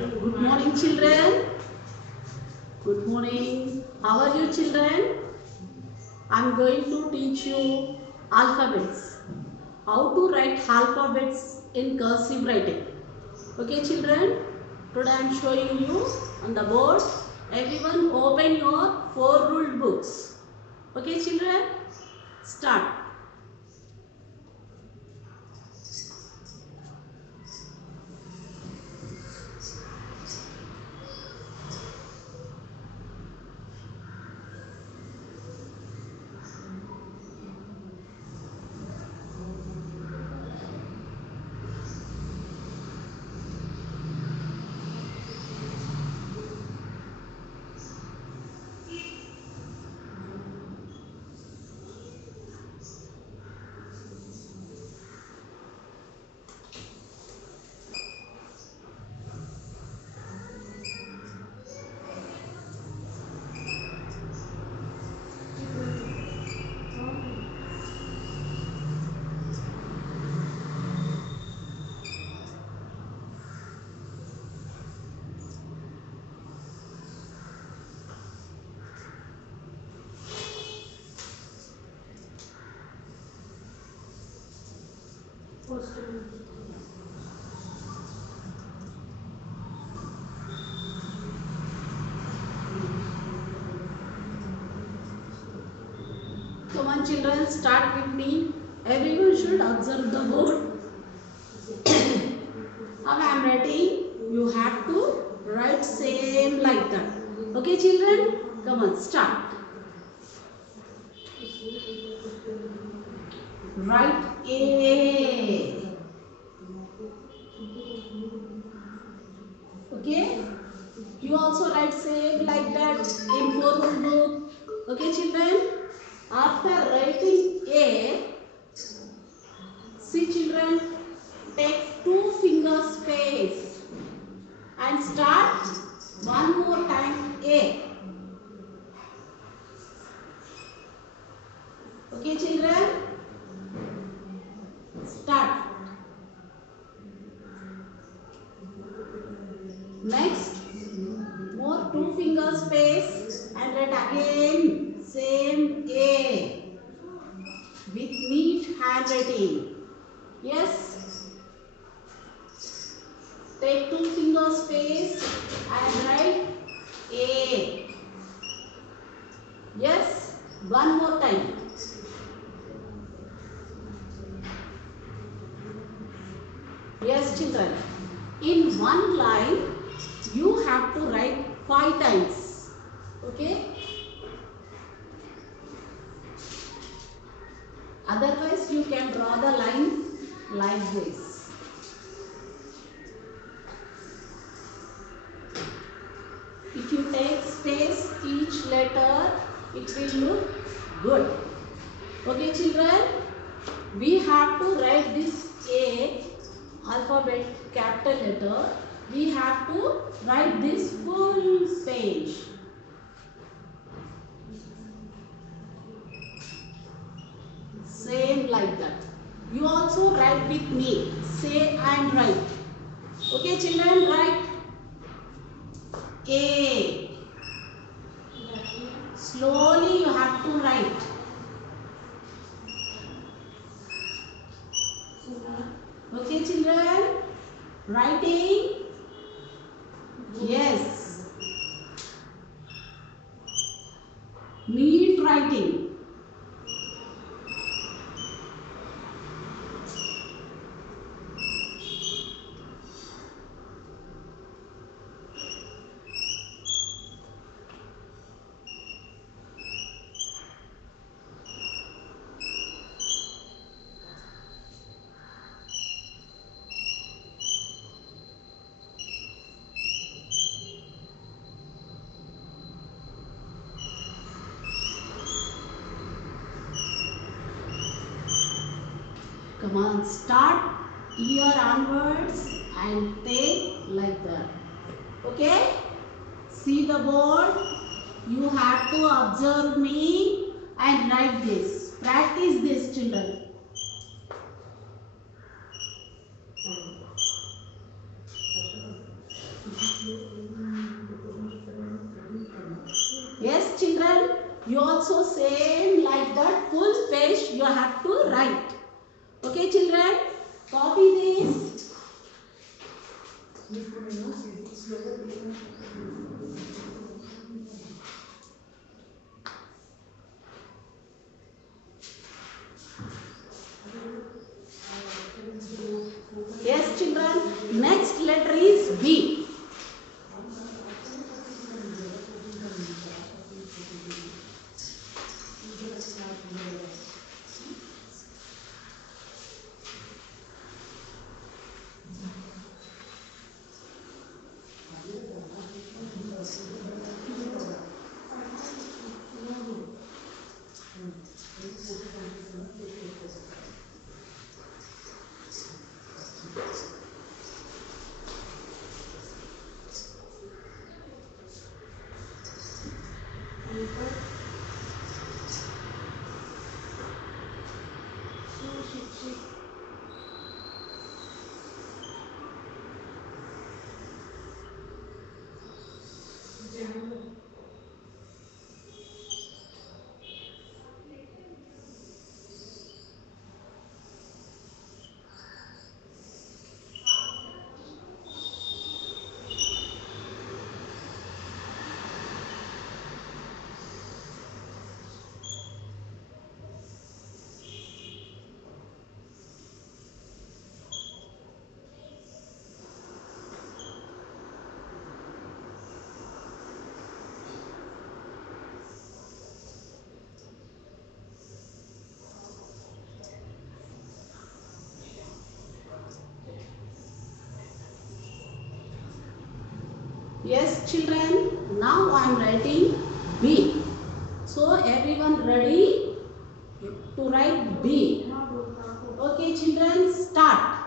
Good morning, children. Good morning. How are you, children? I am going to teach you alphabets. How to write alphabets in cursive writing. Okay, children? Today I am showing you on the board. Everyone open your 4 ruled books. Okay, children? Start. Come on, children, start with me. Everyone should observe the board. Now I am writing. You have to write same like that. Okay, children? Come on, start. Write A. Okay? You also write same like that in 4 rule book. Okay, children? After writing A, see, children, take 2 finger space and start one more time A. Okay, children? Start. Next, more 2 finger space and write again same A with neat handwriting. Yes. Take 2 finger space and write A. Yes. One more time. Yes, children. In one line, you have to write 5 times. Okay? Otherwise, you can draw the line like this. If you take space each letter, it will look good. Okay, children? We have to write this A alphabet capital letter. We have to write this full page. Same like that. You also write with me. Say and write. Okay, children, write A. Slowly you have to write. Okay, children, writing. Yes. Neat writing. Come on, start ear onwards and take like that. Okay? See the board. You have to observe me and write this. Practice this, children. children, you also same like that full page you have to write. Okay children, copy this. Yes children, next letter is B. Yes children, now I am writing B. So everyone ready to write B? Okay children, start.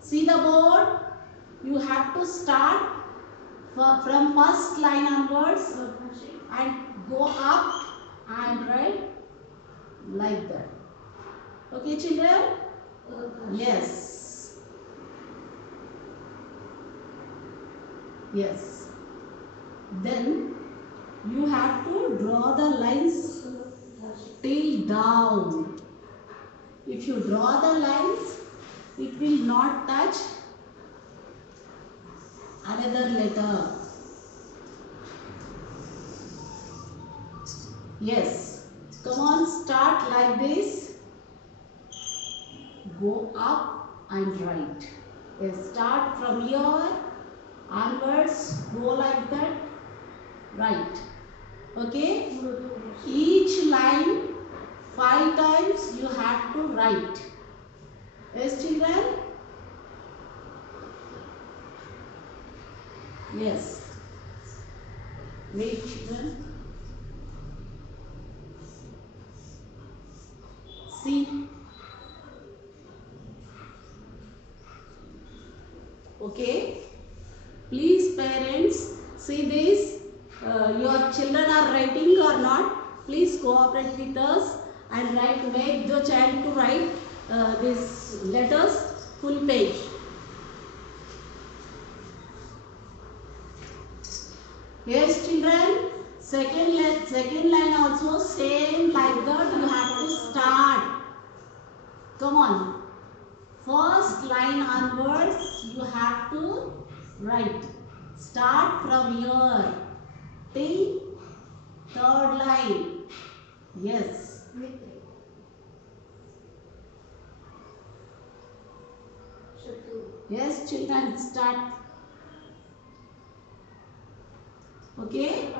See the board? You have to start from first line onwards and go up and write like that. Okay children? Yes. Yes. Then you have to draw the lines till down. If you draw the lines, it will not touch another letter. Yes. Come on, start like this. Go up and write. Yes, start from here onwards. Go like that. Right. Okay. Each line 5 times you have to write. Yes, children? Yes. Wait, children. See. Okay. Please, parents, see this. Your children are writing or not? Please cooperate with us and write. Make the child to write these letters full page. Yes, children. Second line also same like that. You have to start. Come on. First line onwards you have to write. Start from here till third line. Yes. Yes, children, start. Okay?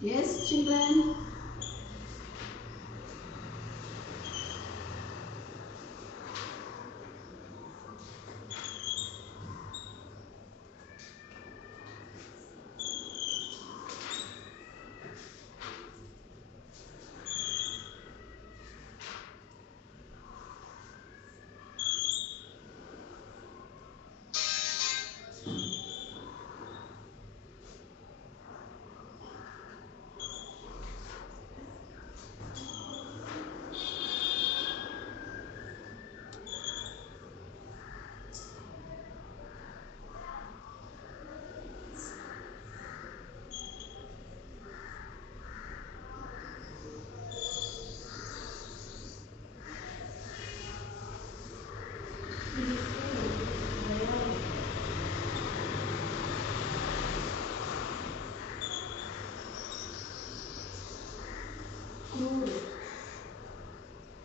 Yes, children.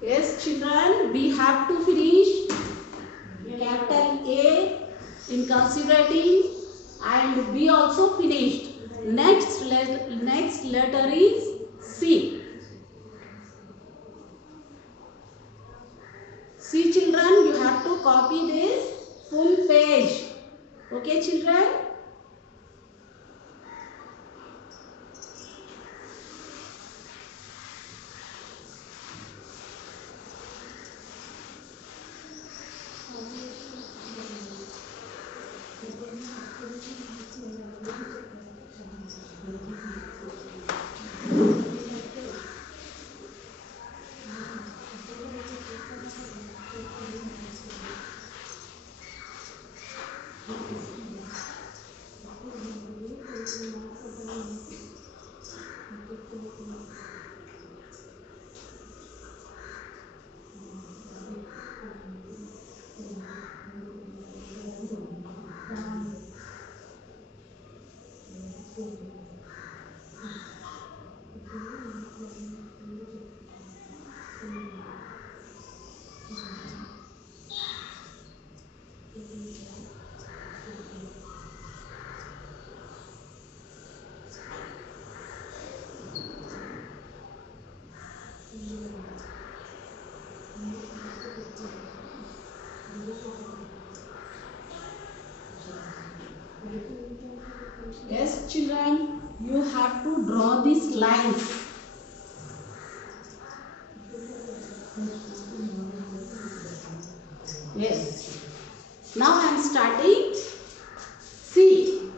Yes children, we have to finish capital A in consolidating and B also finished. Next letter is C. See children, you have to copy this full page. Okay children? Yes children, you have to draw these lines. Yes. Now I am starting C.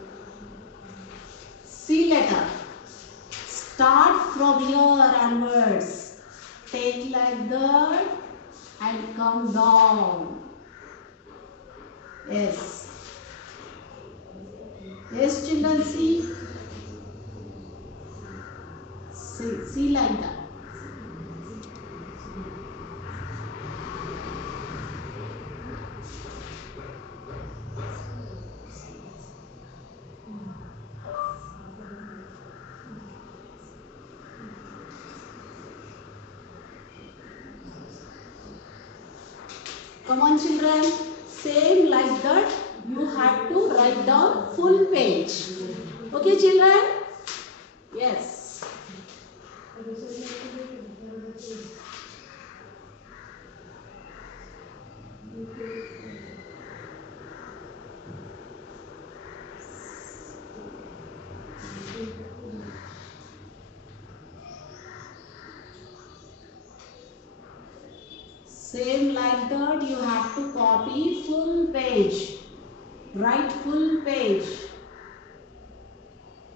C letter. Start from here onwards. Take like that and come down. Yes. Yes children, see. See like that. Come on children, same like that you have to write down full page. Okay children? Yes. Same like that you have to copy full page. Write full page.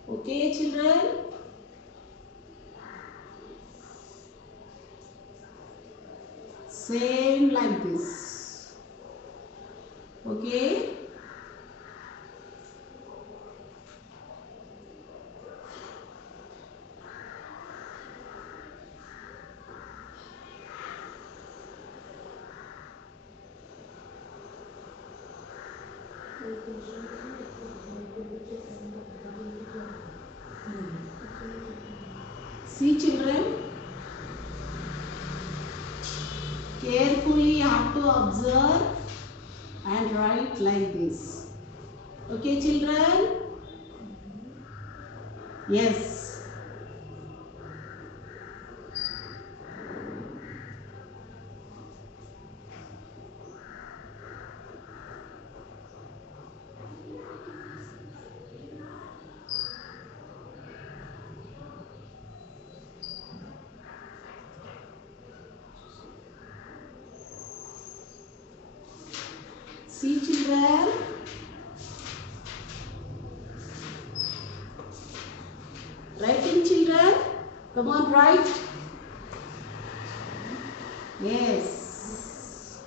Okay children? Same like this. Okay? See children, carefully you have to observe and write like this. Okay children? Yes. See children? Writing children? Come on, write. Yes.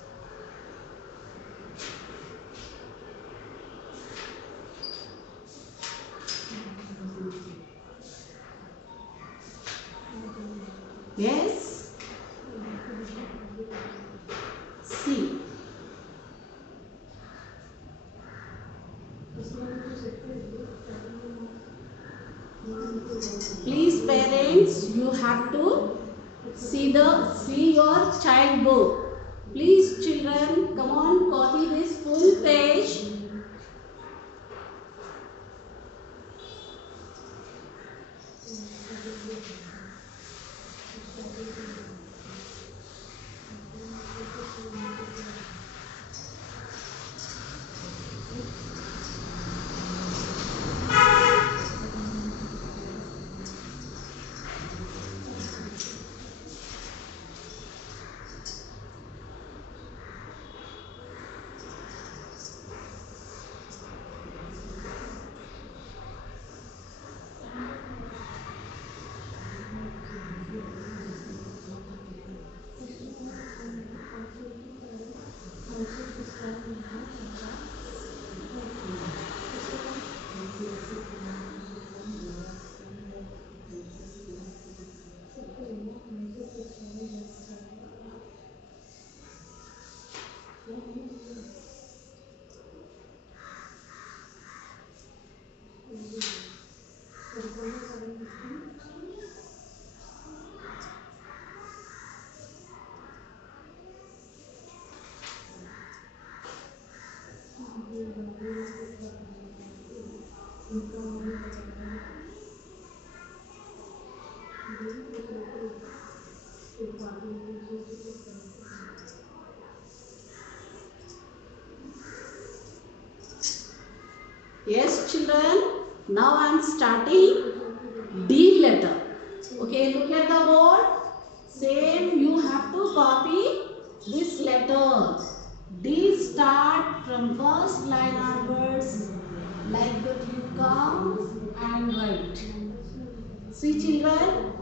Yes. See. Please parents, you have to see your child book. Please children, come on, copy this full page. Yes children, now I am starting D letter. Okay, look at the board. Same you have to copy this letter. D start from first line onwards. Like that you come and write. See children?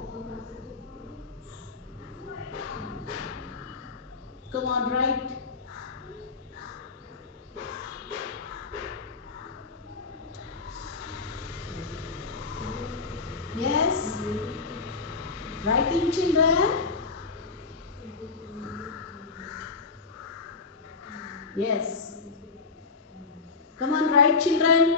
Come on, write. Yes? Writing children? Yes. Come on, write children.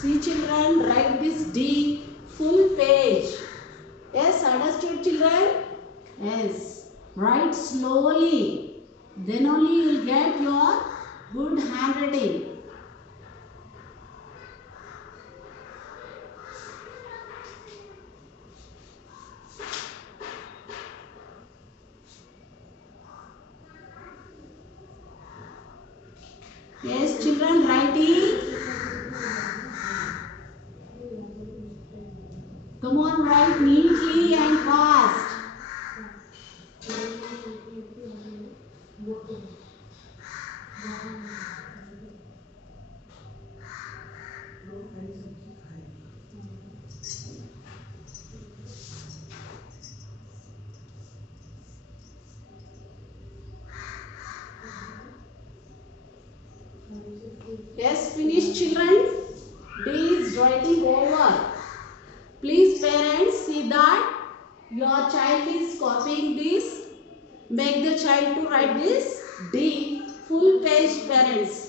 See children, write this D full page. Yes, understood children? Yes. Write slowly. Then only you will get your good handwriting. Yes children, writing. Come on, write neatly and fast. Yes, finish children. D is writing over. Please parents see that your child is copying this. Make the child to write this D full page parents.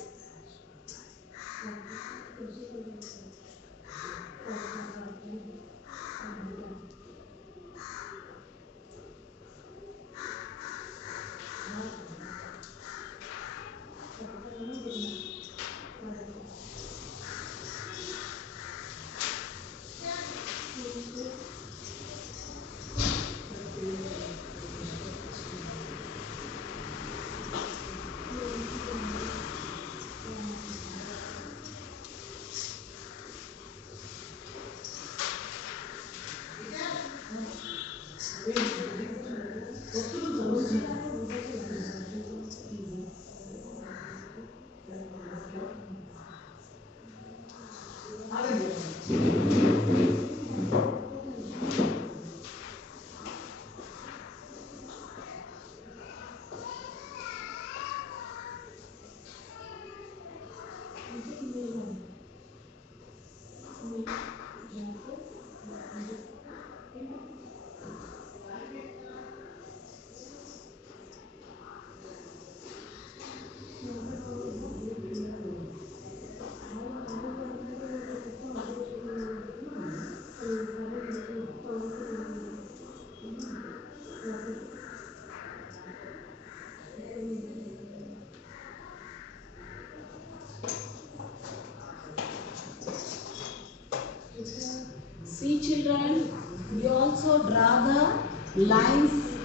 children, you also draw the lines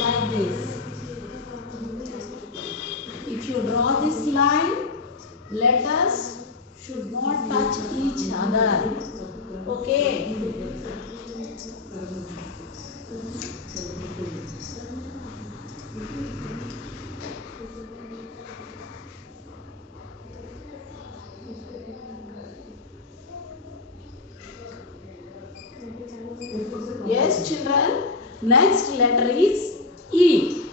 like this. If you draw this line, letters should not touch each other. Okay. Yes, children. Next letter is E.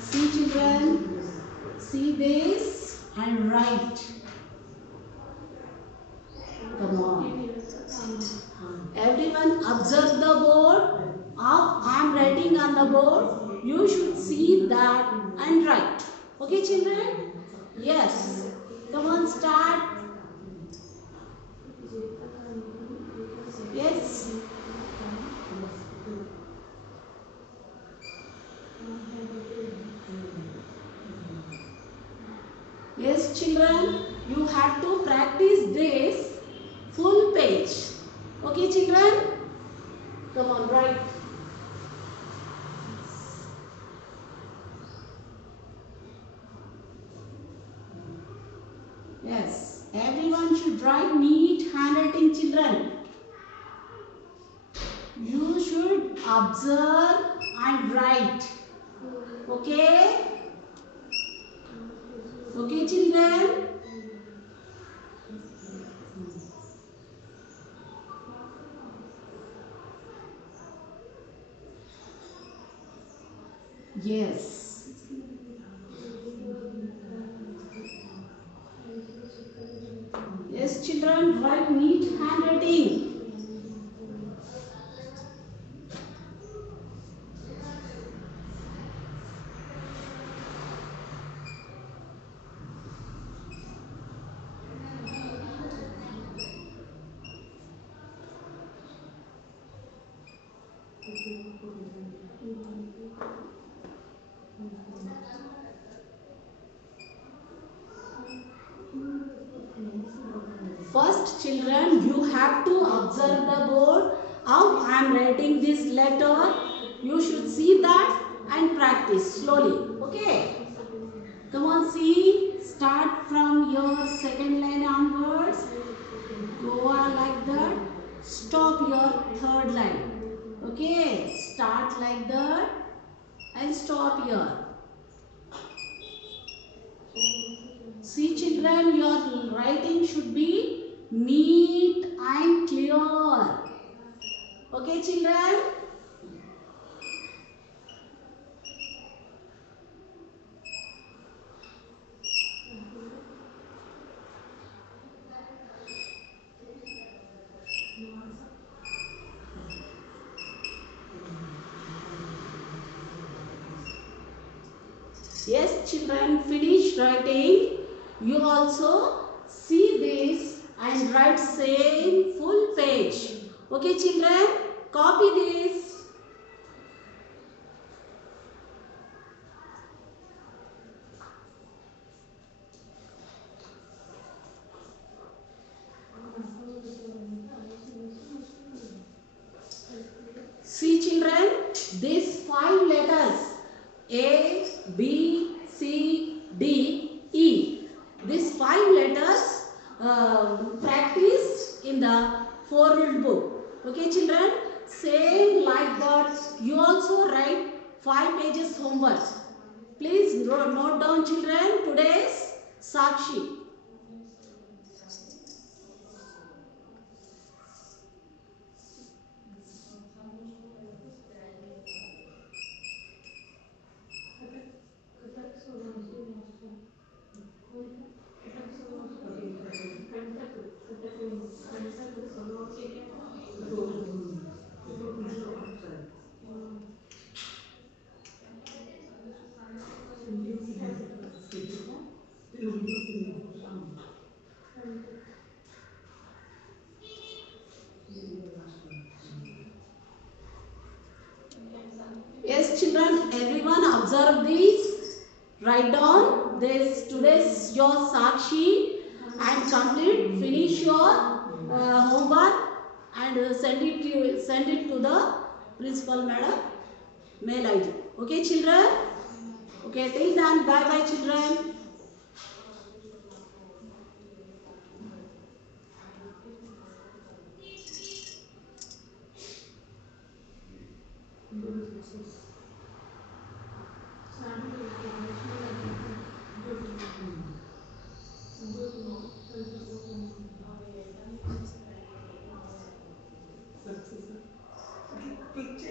See, children. See this and write. Come on. Everyone observe the board. Now I am writing on the board. You should see that and write. Okay, children? Yes. Come on, start. Yes. Yes, children. You have to practice this full page. Okay, children? Come on, write. Yes, everyone should write neat handwriting, children. You should observe and write. Okay? Okay, children? Yes. Yes, children, write neat handwriting. First, children, you have to observe the board. How I am writing this letter. You should see that and practice slowly. Okay? Come on, see. Start from your second line onwards. Go on like that. Stop your third line. Okay? Start like that and stop here. See, children, your writing should be neat and clear. Okay, children? Yes, children, finish writing. You also see this and write same full page. Okay, children? Copy this. See, children, these 5 letters A, B, C, D, E. These 5 letters practiced in the 4-ruled book. Okay, children? Same like that. You also write 5 pages homework. Please note down, children, today's Sakshi. Yes, observe this, write down this today's your Sakshi and complete, finish your homework and send it to the principal madam mail ID. Okay children? Okay, till then, bye bye children. Picture